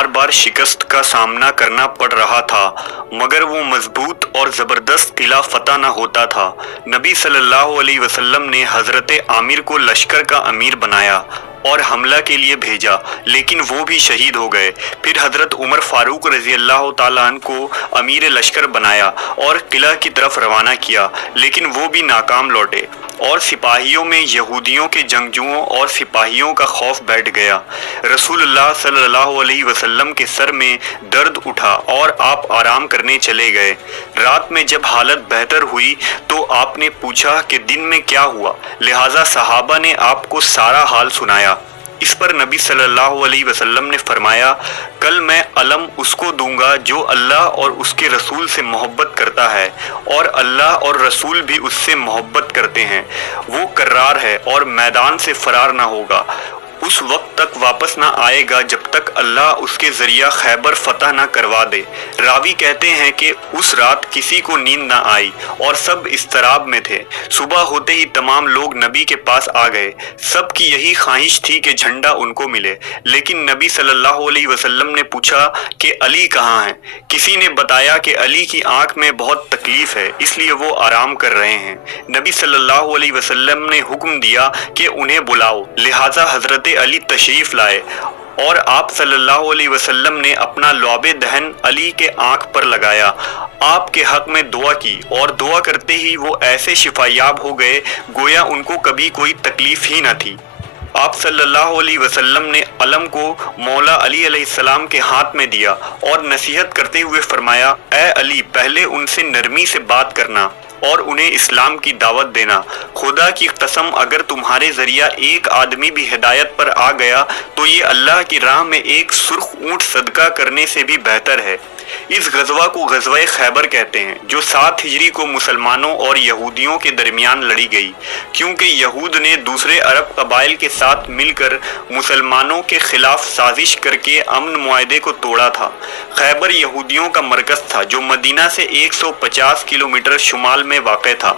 बार बार शिकस्त का सामना करना पड़ रहा था, मगर वो मजबूत और ज़बरदस्त किला फतह न होता था। नबी सल्लल्लाहु अलैहि वसल्लम ने हज़रत आमिर को लश्कर का अमीर बनाया और हमला के लिए भेजा, लेकिन वो भी शहीद हो गए। फिर हज़रत उमर फ़ारूक रज़ी अल्लाह ताला अन्हु को अमीर लश्कर बनाया और किला की तरफ रवाना किया, लेकिन वो भी नाकाम लौटे और सिपाहियों में यहूदियों के जंगजुओं और सिपाहियों का खौफ बैठ गया। रसूलुल्लाह सल्लल्लाहु अलैहि वसल्लम के सर में दर्द उठा और आप आराम करने चले गए। रात में जब हालत बेहतर हुई तो आपने पूछा कि दिन में क्या हुआ, लिहाजा सहाबा ने आपको सारा हाल सुनाया। इस पर नबी सल्लल्लाहु अलैहि वसल्लम ने फरमाया, कल मैं अलम उसको दूंगा जो अल्लाह और उसके रसूल से मोहब्बत करता है और अल्लाह और रसूल भी उससे मोहब्बत करते हैं। वो कर्रार है और मैदान से फरार ना होगा, उस वक्त तक वापस ना आएगा जब तक अल्लाह उसके ज़रिया खैबर फतह ना करवा दे। रावी कहते हैं कि उस रात किसी को नींद ना आई और सब इस्तराब में थे। सुबह होते ही तमाम लोग नबी के पास आ गए। सबकी यही ख्वाहिश थी कि झंडा उनको मिले, लेकिन नबी सल्लल्लाहु अलैहि वसल्लम ने पूछा कि अली कहाँ हैं। किसी ने बताया कि अली की आंख में बहुत तकलीफ है, इसलिए वो आराम कर रहे हैं। नबी सल्लल्लाहु अलैहि वसल्लम ने हुक्म दिया कि उन्हें बुलाओ, लिहाजा हज़रत अली तशरीफ लाए और आप सल्लल्लाहु अलैहि वसल्लम ने अपना लौबे दहन अली के आंख पर लगाया, आपके हक में दुआ की और दुआ करते ही वो ऐसे शिफायाब हो गए गोया उनको कभी कोई तकलीफ ही न थी। आप सल्लल्लाहु अलैहि वसल्लम ने अलम को मौला अली अलैहिस्सलाम के हाथ में दिया और नसीहत करते हुए फरमाया, ए अली, पहले उनसे नरमी से बात करना और उन्हें इस्लाम की दावत देना। खुदा की कसम, अगर तुम्हारे जरिया एक आदमी भी हिदायत पर आ गया तो ये अल्लाह की राह में एक सुर्ख ऊंट सदका करने से भी बेहतर है। इस गज़वा को गज़वा खैबर कहते हैं, जो 7 हिजरी को मुसलमानों और यहूदियों के दरमियान लड़ी गई, क्योंकि यहूद ने दूसरे अरब कबाइल के साथ मिलकर मुसलमानों के खिलाफ साजिश करके अमन मुआहदे को तोड़ा था। खैबर यहूदियों का मरकज़ था जो मदीना से 150 किलोमीटर शुमाल में वाक़ था।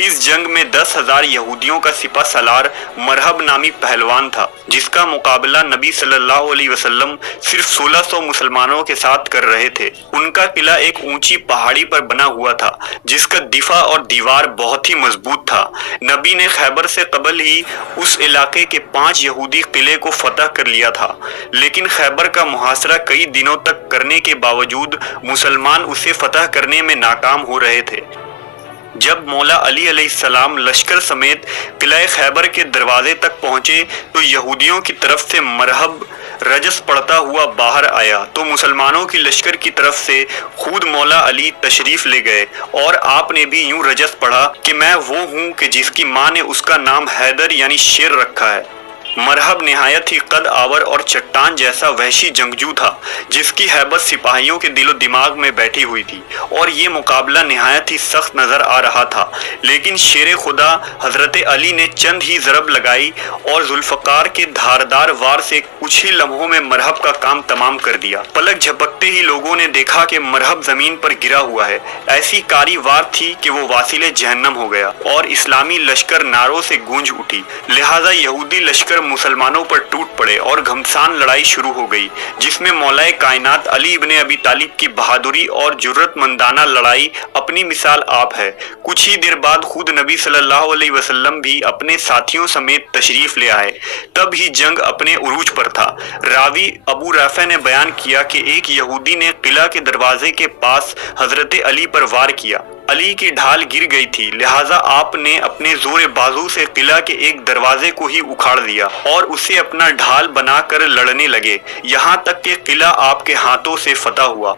इस जंग में 10,000 यहूदियों का सिपा सलार मरहब नामी पहलवान था, जिसका मुकाबला नबी सल्लल्लाहु अलैहि वसल्लम सिर्फ 1600 मुसलमानों के साथ कर रहे थे। उनका किला एक ऊंची पहाड़ी पर बना हुआ था, जिसका दिफा और दीवार बहुत ही मजबूत था। नबी ने खैबर से कबल ही उस इलाके के 5 यहूदी किले को फतह कर लिया था, लेकिन खैबर का मुहासरा कई दिनों तक करने के बावजूद मुसलमान उसे फतह करने में नाकाम हो रहे थे। जब मौला अली अलैहिस्सलाम लश्कर समेत किला खैबर के दरवाजे तक पहुंचे तो यहूदियों की तरफ से मरहब रजस पड़ता हुआ बाहर आया, तो मुसलमानों की लश्कर की तरफ से खुद मौला अली तशरीफ ले गए और आपने भी यूं रजस पढ़ा कि मैं वो हूं कि जिसकी माँ ने उसका नाम हैदर यानी शेर रखा है। मरहब निहायत ही कद आवर और चट्टान जैसा वहशी जंगजू था, जिसकी हैबत सिपाहियों के दिलो दिमाग में बैठी हुई थी और ये मुकाबला निहायत ही सख्त नज़र आ रहा था। लेकिन शेर खुदा हज़रत अली ने चंद ही ज़रब लगाई और जुल्फ़कार के धारदार वार से कुछ ही लम्हों में मरहब का काम तमाम कर दिया। पलक झपकते ही लोगों ने देखा कि मरहब ज़मीन पर गिरा हुआ है। ऐसी कारी वार थी कि वो वासिले जहन्नम हो गया और इस्लामी लश्कर नारों से गूंज उठी। लिहाजा यहूदी लश्कर मुसलमानों पर टूट पड़े और घमसान लड़ाई शुरू हो गई, जिसमें मौलाए कायनात अली इब्ने अबी तालिब की बहादुरी और जुर्रतमंदाना लड़ाई अपनी मिसाल आप है। कुछ ही देर बाद खुद नबी सल्लल्लाहु अलैहि वसल्लम भी अपने साथियों समेत तशरीफ ले आए। तब ही जंग अपने उरूज पर था। रावी अबू राफे ने बयान किया कि एक यहूदी ने किला के दरवाजे के पास हजरत अली पर वार किया। अली की ढाल गिर गई थी, लिहाजा आपने अपने जोर बाजू से किला के एक दरवाजे को ही उखाड़ दिया और उसे अपना ढाल बनाकर लड़ने लगे, यहाँ तक कि किला आपके हाथों से फतह हुआ।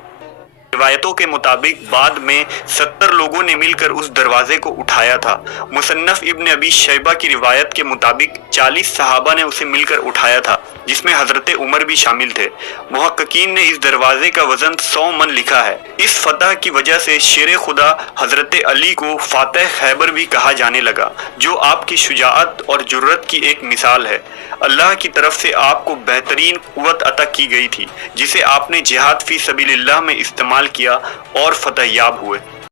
रिवायतों के मुताबिक बाद में 70 लोगों ने मिलकर उस दरवाजे को उठाया था। मुसन्नफ इब्न अबी शैबा की रिवायत के मुताबिक 40 सहाबा ने उसे मिलकर उठाया था, जिसमें हजरत उमर भी शामिल थे। मुहक्किकीन ने इस दरवाजे का वजन 100 मन लिखा है। इस फतह की वजह से शेर खुदा हजरत अली को फातह खैबर भी कहा जाने लगा, जो आपकी शुजाअत और जुर्रत की एक मिसाल है। अल्लाह की तरफ से आपको बेहतरीन कुव्वत अता की गई थी, जिसे आपने जिहाद फी सबीलिल्लाह में इस्तेमाल किया और फतह याब हुए।